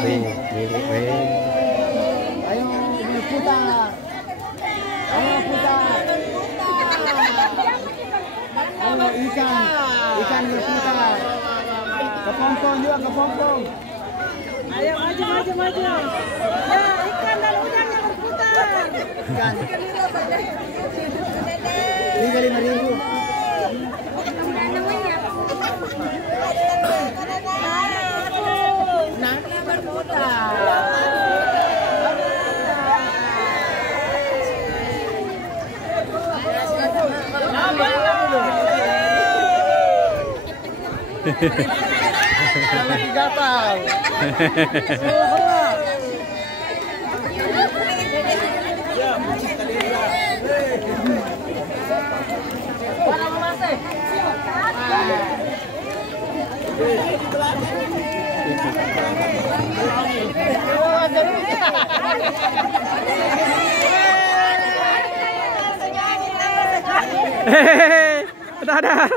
Milik weh. Ayo berputar. Ayo putar. Ayo ikan berputar. Kepompong juga kepompong. Ayo maju. Ya, ikan dan udang yang berputar. Ikan. Ini kali 5.000. Nana berputar. Lagi gatal. Ada.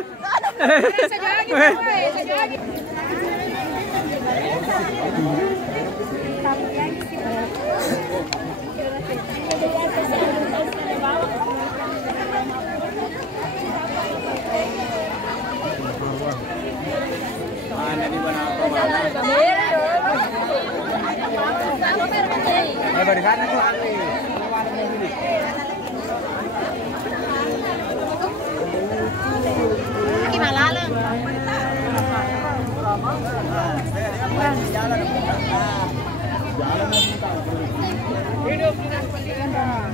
Barisan itu angin. Gimana lang? Hidup dengan pendidikan.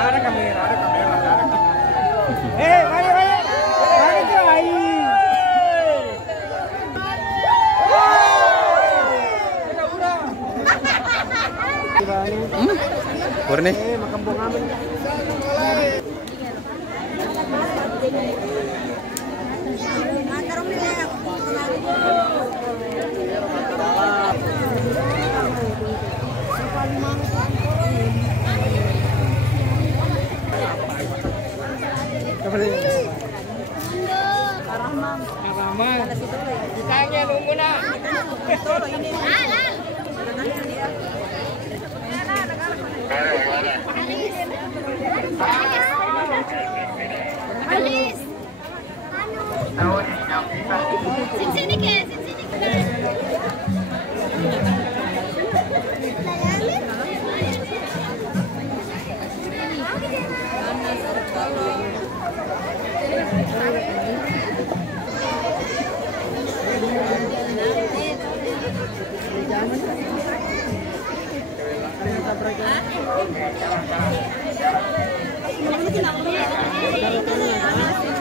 Ada kamera. Mari tuh air. Purni. Makambong amin. Karaman. Ditanya nunggu nak. Alis. Sini ke.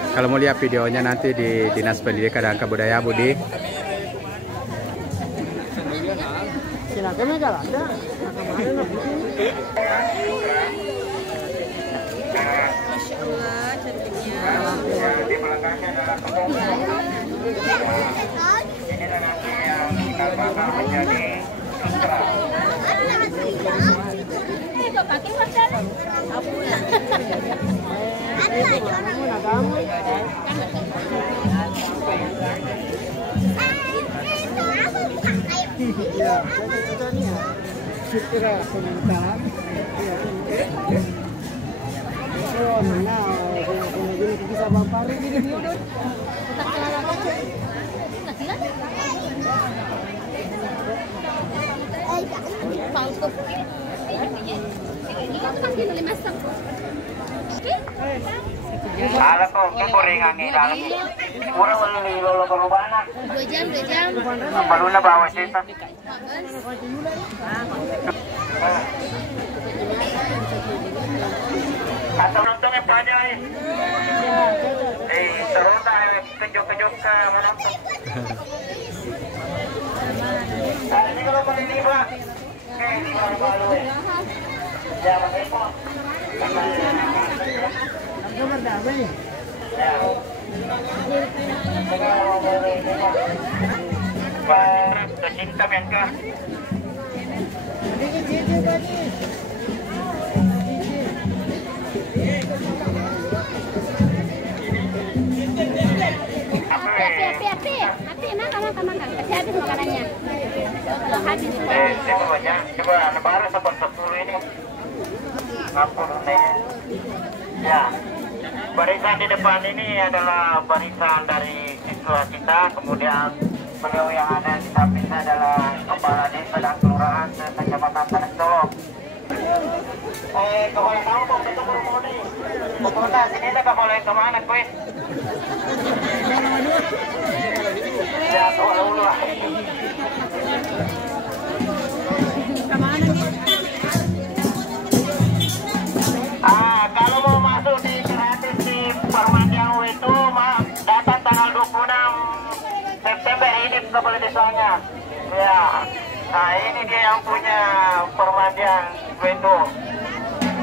Kalau mau lihat videonya nanti di Dinas Pendidikan dan Kebudayaan Budi. Silakan aja lah. Ada. Kemarin lah. Masya Allah, cantiknya. Pakai pacar. Ya, kita nih ya. Syukur komentar. Oh, mana? Kalau bisa bampar gini udah. Alam ko, kukuring ang alam ko. Pura wala nilolo ko rubana. 2 jam. Baru na bawas ito. Atau nonton yang pada seru tayo, kejok-kejok ka menonton. Ini kalau paling liba, ini baru-baru jangan lupa. Nomor berapa nih? Tercinta Bianca. Coba banyak, coba lebaran seperti 10 ini. Ngampun ini. Ya, barisan di depan ini adalah barisan dari siswa kita, kemudian beliau yang ada di sampingnya adalah kepala desa dan kelurahan Kecamatan Tanah Solo. Kalau tahu mau ketemu Moni, pokoknya sini tak boleh kemana kuy? Ya, kalau lah. Kalau mau masuk di gratis di Permandiang itu datang tanggal 26 September ini sudah boleh desanya. Ya, nah ini dia yang punya Permandiang itu.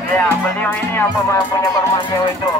Ya, beliau ini yang punya Permandiang itu.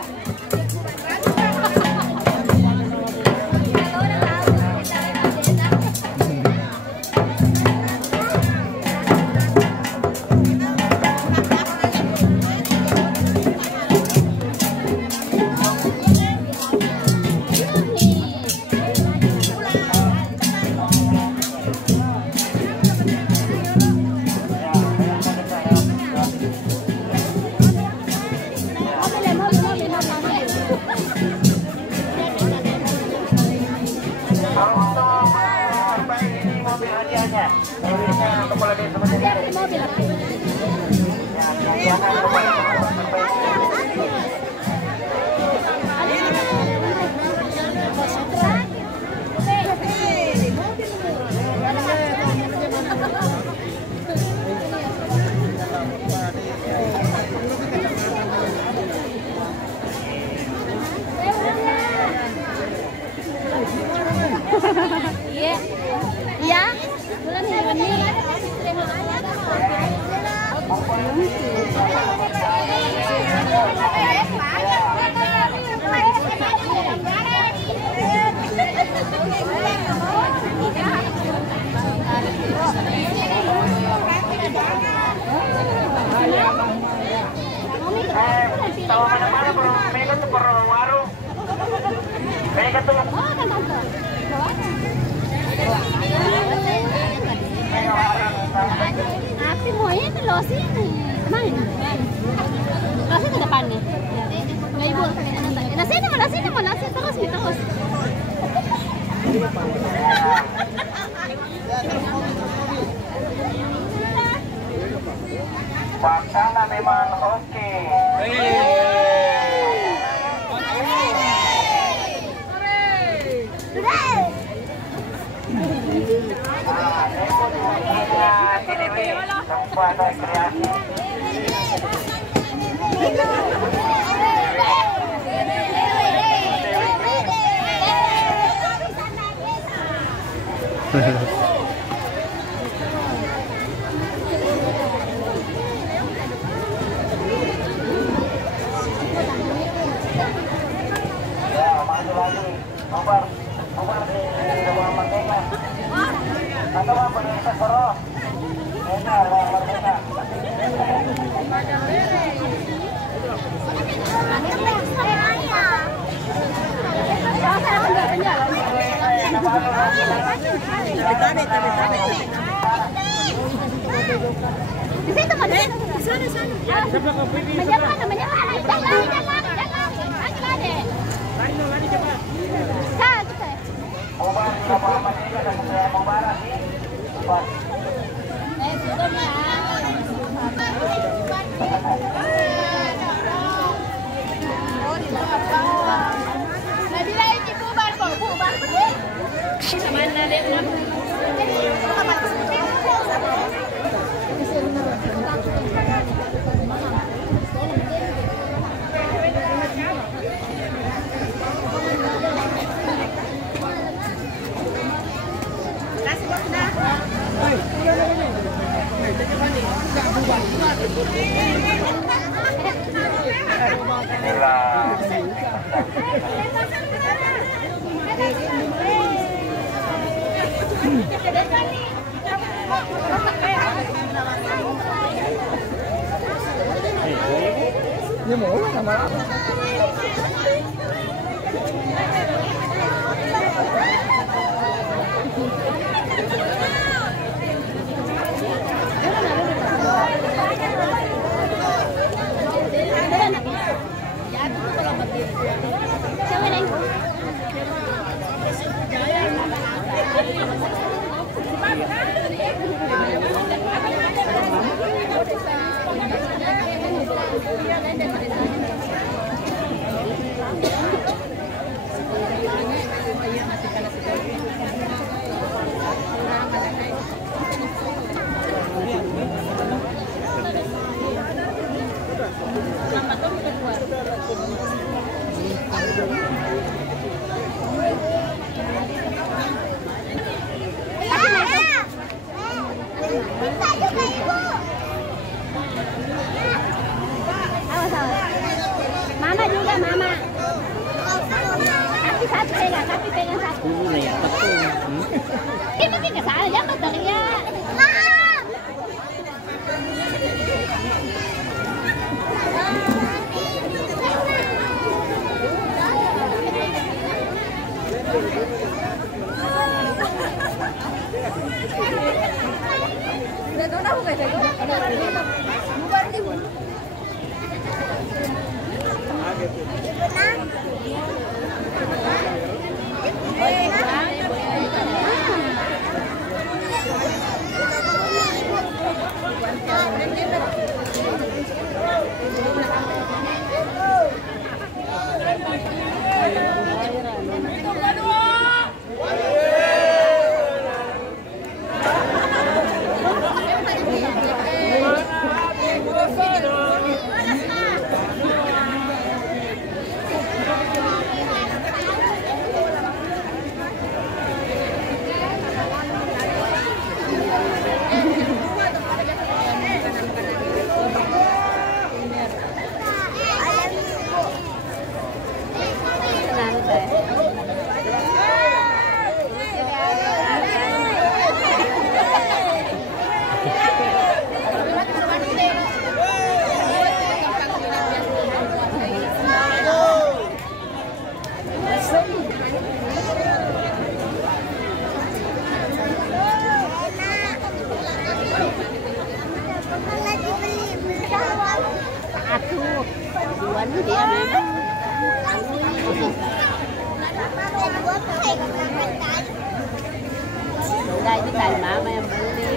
Iya, bulan ini. Tahu mana-mana bro, mereka tuh perlu warung. Mereka tuh. Aku mau itu loh sini. Mana? Loh ke depan nih. Lah ibu. Nah sini terus. Paksana memang oke. Pada kreasi. Ya, maju lagi. Obar di ruang merdeka. Atau apa di Soro? Ini ruang merdeka. Di situ kan? Di sana. Namanya mana? Lari cepat. Satu. Obar di ruang merdeka dan saya mau barang nih. Ini mau sama apa? Mama juga, Mama. Kaki satu pegang, kaki pegang satu. Ini tidak salah, jangan teriak. Đây cái tài mama yang beli.